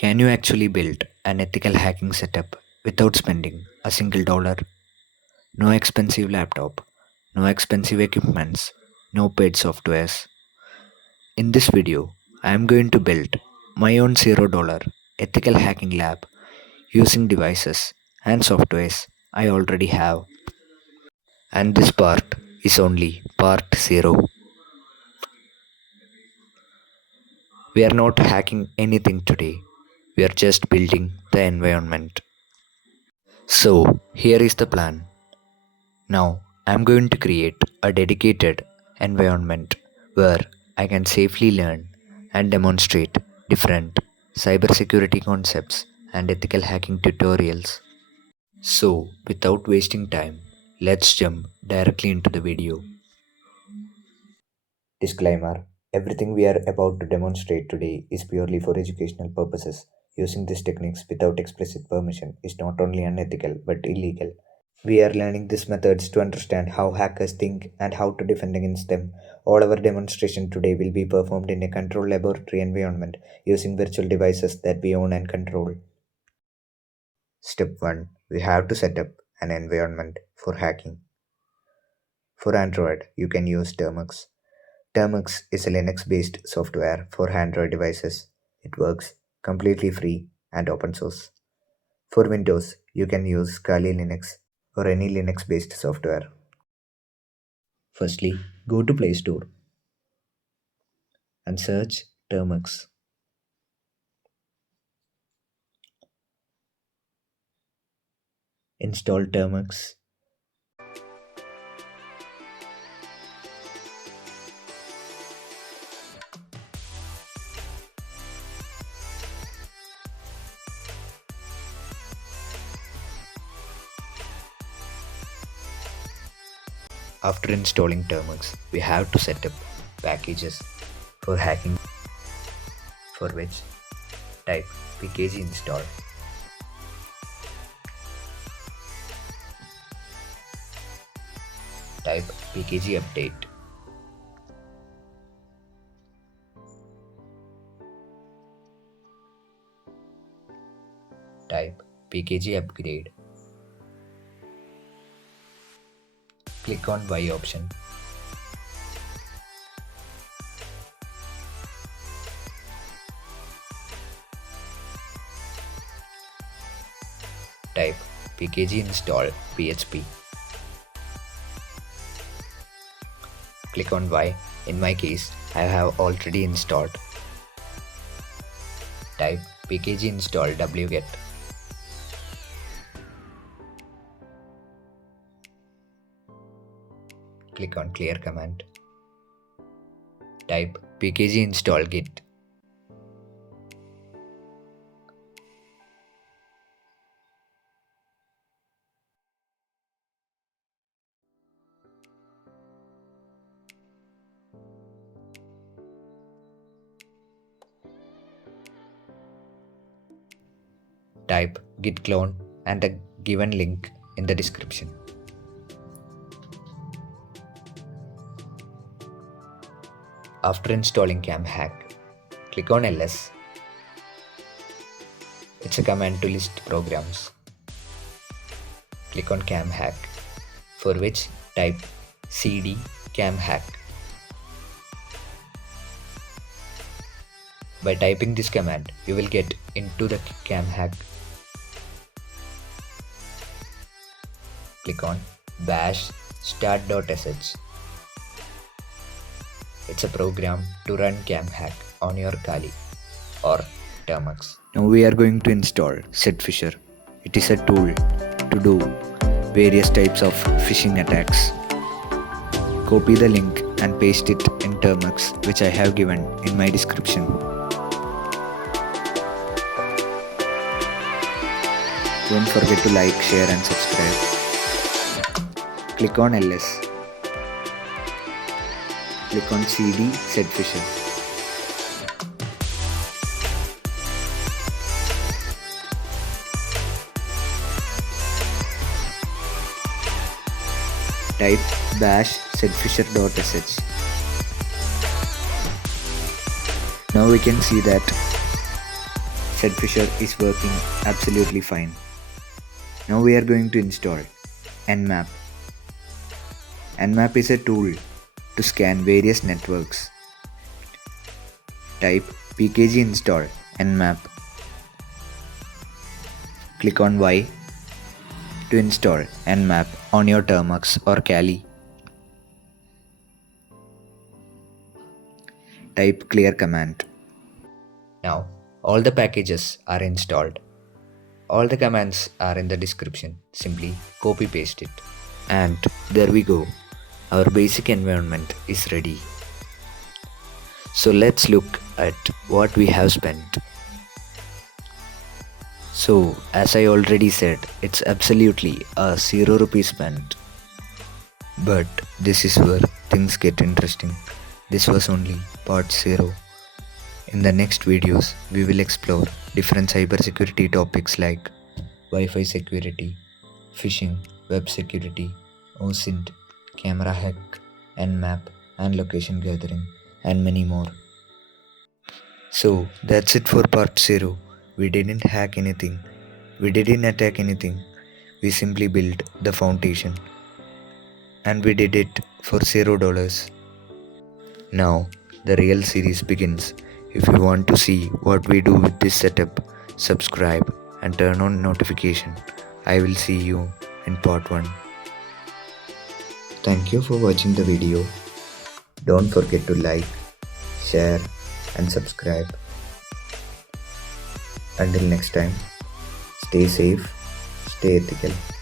Can you actually build an ethical hacking setup without spending a single dollar? No expensive laptop, no expensive equipments, no paid softwares. In this video, I am going to build my own $0 ethical hacking lab using devices and softwares I already have. And this part is only part 0. We are not hacking anything today. We are just building the environment. So, here is the plan. Now, I'm going to create a dedicated environment where I can safely learn and demonstrate different cybersecurity concepts and ethical hacking tutorials. So, without wasting time, let's jump directly into the video. Disclaimer: everything we are about to demonstrate today is purely for educational purposes. Using these techniques without explicit permission is not only unethical but illegal. We are learning these methods to understand how hackers think and how to defend against them. All our demonstration today will be performed in a controlled laboratory environment using virtual devices that we own and control. Step 1. We have to set up an environment for hacking. For Android, you can use Termux. Termux is a Linux-based software for Android devices. It works completely free and open source. For Windows, you can use Kali Linux or any Linux-based software. Firstly, go to Play Store and search Termux. Install Termux. After installing Termux, we have to set up packages for hacking, for which type pkg install. Type pkg update. Type pkg upgrade. Click on Buy option. Type pkg install php. Click on Buy. In my case, I have already installed. Type pkg install wget. Click on Clear command. Type pkg install git. Type git clone and the given link in the description. After installing CamHack, click on ls. It's a command to list programs. Click on CamHack, for which type cd CamHack. By typing this command, you will get into the CamHack. Click on bash start.sh. It's a program to run CamHack on your Kali or Termux. Now we are going to install SetFisher. It is a tool to do various types of phishing attacks. Copy the link and paste it in Termux, which I have given in my description. Don't forget to like, share and subscribe. Click on ls. Click on cd setfisher. Type bash setfisher.sh. Now we can see that said Fisher is working absolutely fine. Now we are going to install Nmap. Nmap is a tool to scan various networks. Type pkg install Nmap. Click on Y to install Nmap on your Termux or Kali. Type clear command. Now all the packages are installed. All the commands are in the description. Simply copy paste it. And there we go. Our basic environment is ready. So let's look at what we have spent. So as I already said, it's absolutely a 0 rupee spent. But this is where things get interesting. This was only part 0. In the next videos, we will explore different cybersecurity topics like Wi-Fi security, phishing, web security, OSINT, camera hack, Nmap, and location gathering, and many more. So that's it for part 0. We didn't hack anything. We didn't attack anything. We simply built the foundation. And we did it for $0. Now, the real series begins. If you want to see what we do with this setup, subscribe and turn on notification. I will see you in part 1. Thank you for watching the video. Don't forget to like, share and subscribe. Until next time, stay safe, stay ethical.